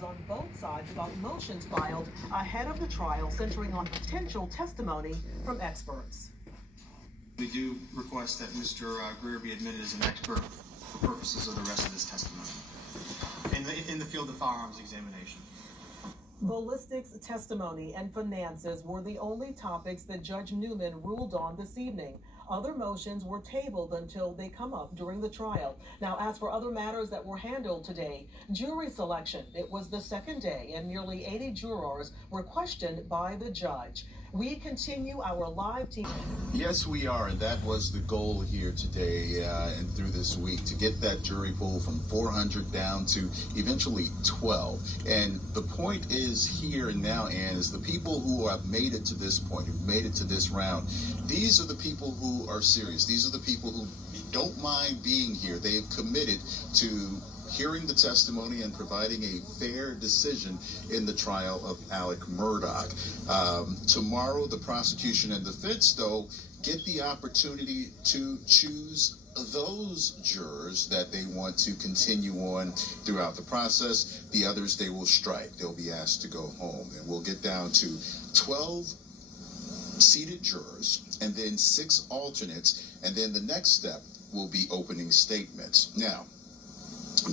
jurors on both sides about motions filed ahead of the trial centering on potential testimony from experts. We do request that Mr. Greer be admitted as an expert for purposes of the rest of his testimony in the field of firearms examination. Ballistics testimony and finances were the only topics that Judge Newman ruled on this evening. Other motions were tabled until they come up during the trial. Now, as for other matters that were handled today, jury selection. It was the second day, and nearly 80 jurors were questioned by the judge. We continue our live team. Yes, we are, and that was the goal here today and through this week, to get that jury pool from 400 down to eventually 12. And the point is here and now, Ann, is the people who have made it to this point, who've made it to this round, these are the people who are serious. These are the people who don't mind being here. They've committed to hearing the testimony and providing a fair decision in the trial of Alec Murdaugh. Tomorrow, the prosecution and defense, though, get the opportunity to choose those jurors that they want to continue on throughout the process. The others, they will strike. They'll be asked to go home. And we'll get down to 12 seated jurors and then 6 alternates. And then the next step will be opening statements. Now,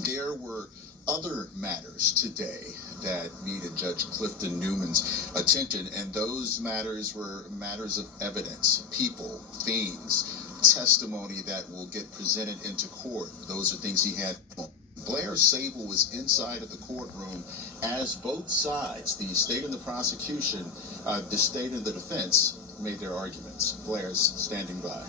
there were other matters today that needed Judge Clifton Newman's attention, and those matters were matters of evidence, people, things, testimony that will get presented into court. Those are things he had. Blair Sable was inside of the courtroom as both sides, the state and the prosecution, the state and the defense, made their arguments. Blair's standing by.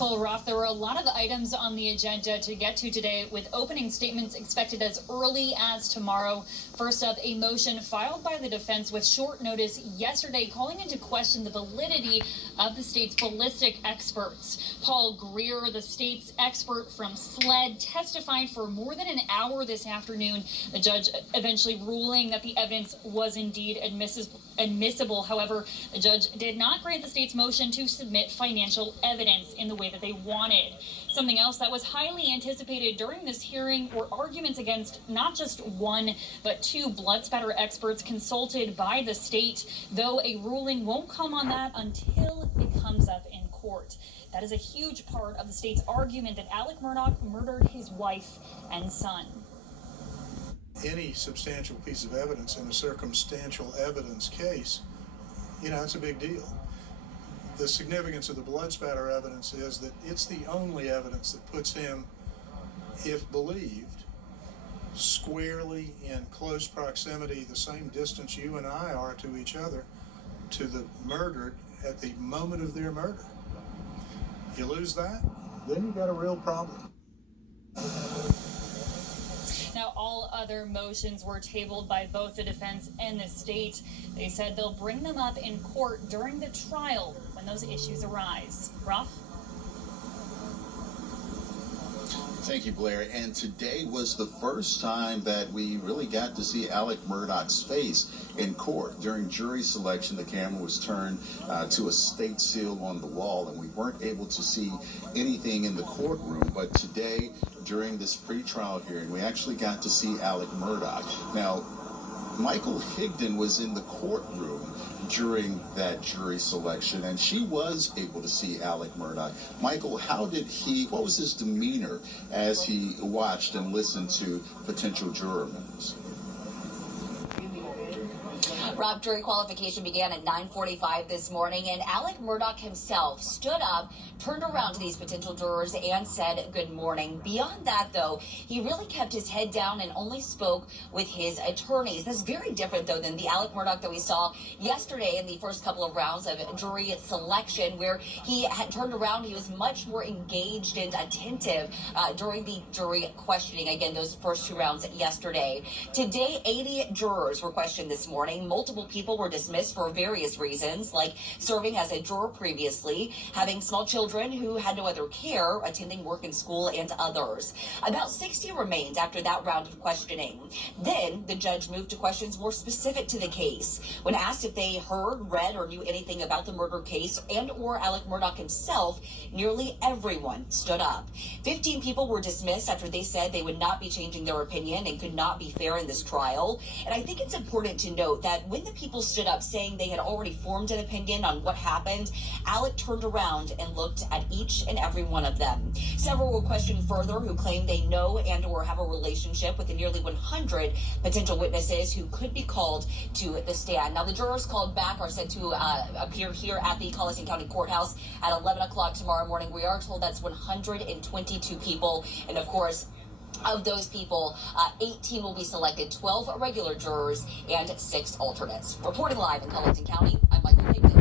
Well, Roth, there were a lot of items on the agenda to get to today, with opening statements expected as early as tomorrow. First up, a motion filed by the defense with short notice yesterday calling into question the validity of the state's ballistic experts. Paul Greer, the state's expert from SLED, testified for more than an hour this afternoon, the judge eventually ruling that the evidence was indeed admissible. However, the judge did not grant the state's motion to submit financial evidence in the way that they wanted. Something else that was highly anticipated during this hearing were arguments against not just one, but 2 blood spatter experts consulted by the state, though a ruling won't come on that until it comes up in court. That is a huge part of the state's argument that Alec Murdaugh murdered his wife and son. Any substantial piece of evidence in a circumstantial evidence case, it's a big deal. The significance of the blood spatter evidence is that it's the only evidence that puts him, if believed, squarely in close proximity, the same distance you and I are to each other, to the murdered at the moment of their murder. You lose that, then you got a real problem. Now, all other motions were tabled by both the defense and the state. They said they'll bring them up in court during the trial when those issues arise. Roth? Thank you, Blair. And today was the first time that we really got to see Alec Murdaugh's face in court. During jury selection, the camera was turned to a state seal on the wall, and we weren't able to see anything in the courtroom. But today, during this pretrial hearing, we actually got to see Alec Murdaugh. Now, Michael Higdon was in the courtroom during that jury selection, and she was able to see Alec Murdaugh. Michael, what was his demeanor as he watched and listened to potential juror members? Rob, jury qualification began at 9:45 this morning, and Alec Murdaugh himself stood up, turned around to these potential jurors, and said good morning. Beyond that, though, he really kept his head down and only spoke with his attorneys. That's very different, though, than the Alec Murdaugh that we saw yesterday in the first couple of rounds of jury selection, where he had turned around. He was much more engaged and attentive during the jury questioning. Again, those first 2 rounds yesterday. Today, 80 jurors were questioned this morning. Multiple multiple people were dismissed for various reasons, like serving as a juror previously, having small children who had no other care, attending work and school, and others. About 60 remained after that round of questioning. Then the judge moved to questions more specific to the case. When asked if they heard, read, or knew anything about the murder case and or Alec Murdaugh himself, nearly everyone stood up. 15 people were dismissed after they said they would not be changing their opinion and could not be fair in this trial. And I think it's important to note that when the people stood up saying they had already formed an opinion on what happened, Alec turned around and looked at each and every one of them. Several were questioned further who claimed they know and or have a relationship with the nearly 100 potential witnesses who could be called to the stand. Now, the jurors called back are set to appear here at the Coliseum County Courthouse at 11 o'clock tomorrow morning. We are told that's 122 people. And of course, of those people, 18 will be selected, 12 regular jurors and 6 alternates. Reporting live in Colleton County, I'm Michael Higgins.